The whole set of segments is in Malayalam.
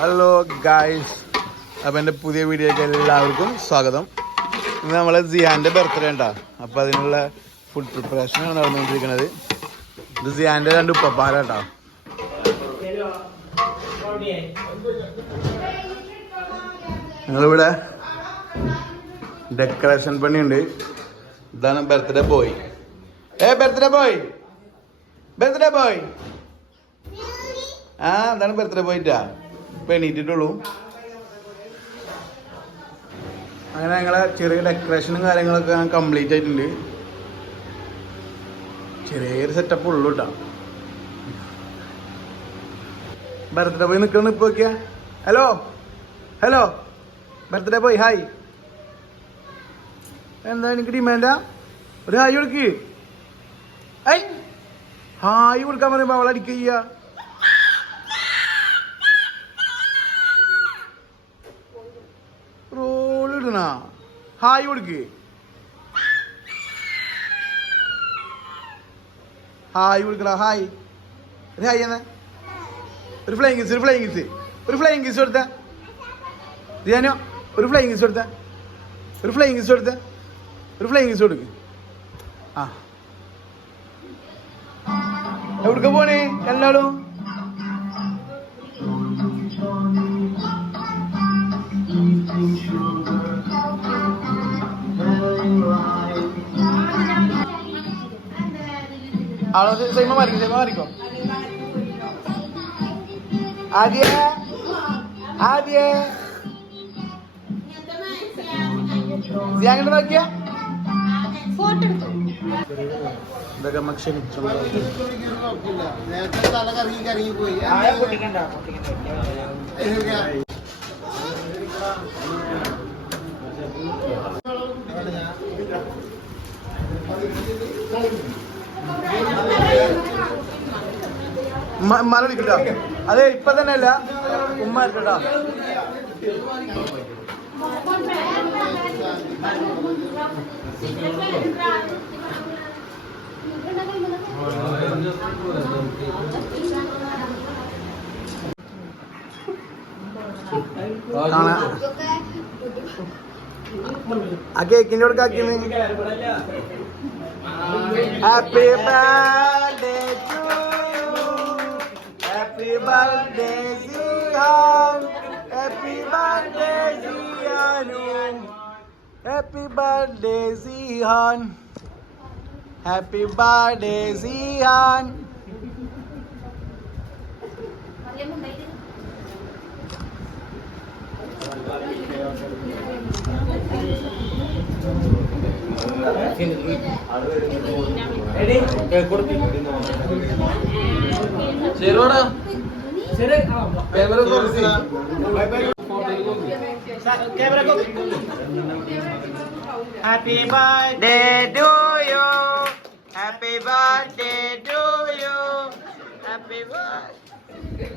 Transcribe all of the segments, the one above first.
ഹലോ ഗായ്സ്, അപ്പം എൻ്റെ പുതിയ വീഡിയോയ്ക്ക് എല്ലാവർക്കും സ്വാഗതം. ഇന്ന് നമ്മളെ സിയാൻ്റെ ബർത്ത്ഡേ ഉണ്ടാ. അപ്പം അതിനുള്ള ഫുഡ് പ്രിപ്പറേഷനാണ് നടന്നുകൊണ്ടിരിക്കുന്നത്. ഇത് സിയാൻ്റെ രണ്ട് ഉപ്പപ്പാരാട്ടോ. ഞങ്ങളിവിടെ ഡെക്കറേഷൻ പണിയുണ്ട്. ഇതാണ് birthday boy. Birthday boy, birthday boy. അതാണ് ബർത്ത്ഡേ ബോയിട്ടാ. ഇപ്പം എണീറ്റിട്ടുള്ളൂ. അങ്ങനെ ഞങ്ങളെ ചെറിയ ഡെക്കറേഷനും കാര്യങ്ങളൊക്കെ കംപ്ലീറ്റ് ആയിട്ടുണ്ട്. ചെറിയൊരു സെറ്റപ്പ് ഉള്ളൂ കേട്ടോ. ബർത്ത്ഡേ ബോയ് നിൽക്കണം. ഇപ്പൊ നോക്കിയാ. Hello hello birthday boy, hi. എന്താ എനിക്ക് ഡിമാൻഡാ? ഒരു ഹായ് കൊടുക്ക്. ഹായ് കൊടുക്കാൻ പറയുമ്പോ അവളടിക്കുക. റോൾ ഇടണ. ഹായ് കൊടുക്ക്. ഹായ് കൊടുക്കടാ. ഹായ്. ഒരു ഹായ് എന്നാ. ഒരു ഫ്ലൈങ് കിസ്, ഒരു ഫ്ലൈങ് കിസ്, ഒരു ഫ്ലൈങ് കിസ് കൊടുത്ത. ധ്യാനോ ഒരു ഫ്ലൈങ് കിസ് കൊടുത്ത. ഒരു ഫ്ലൈങ് കിസ് കൊടുത്ത. ഒരു ഫ്ലൈങ് കിസ് കൊടുക്ക്. എവിടക്ക പോണേ എല്ലാടും? സൈമ മാറിക്കോ, സൈമ മാറിക്കോ. ആദ്യ ആദ്യ അങ്ങോട്ട് നോക്കിയ ഇതൊക്കെ നമുക്ക് ക്ഷണിച്ചു. ഉമ്മ വിളിക്കട്ടോ. അതെ, ഇപ്പൊ തന്നെ അല്ല, ഉമ്മ കേട്ടോ. ആ കേക്കിന്റെ കൂടെ കാക്കിന്ന് happy birthday to you, happy birthday Siyan, happy birthday സിയാനു, happy birthday Siyan, happy birthday Siyan. Happy birthday to you, happy birthday to you, happy birthday.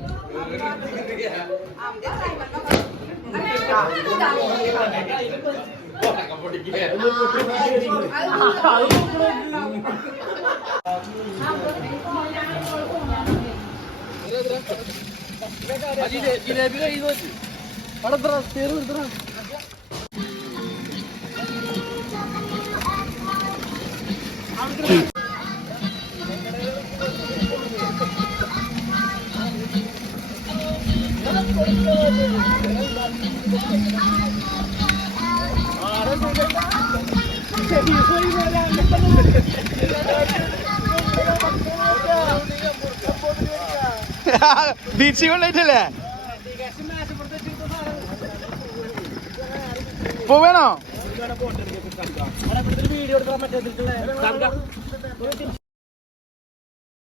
Jalebi കഴിയുന്നു. ബീച്ച് കൊണ്ടായിട്ടല്ലേ പോവേണോ? വീഡിയോ എടുക്കാൻ പറ്റത്തില്ല.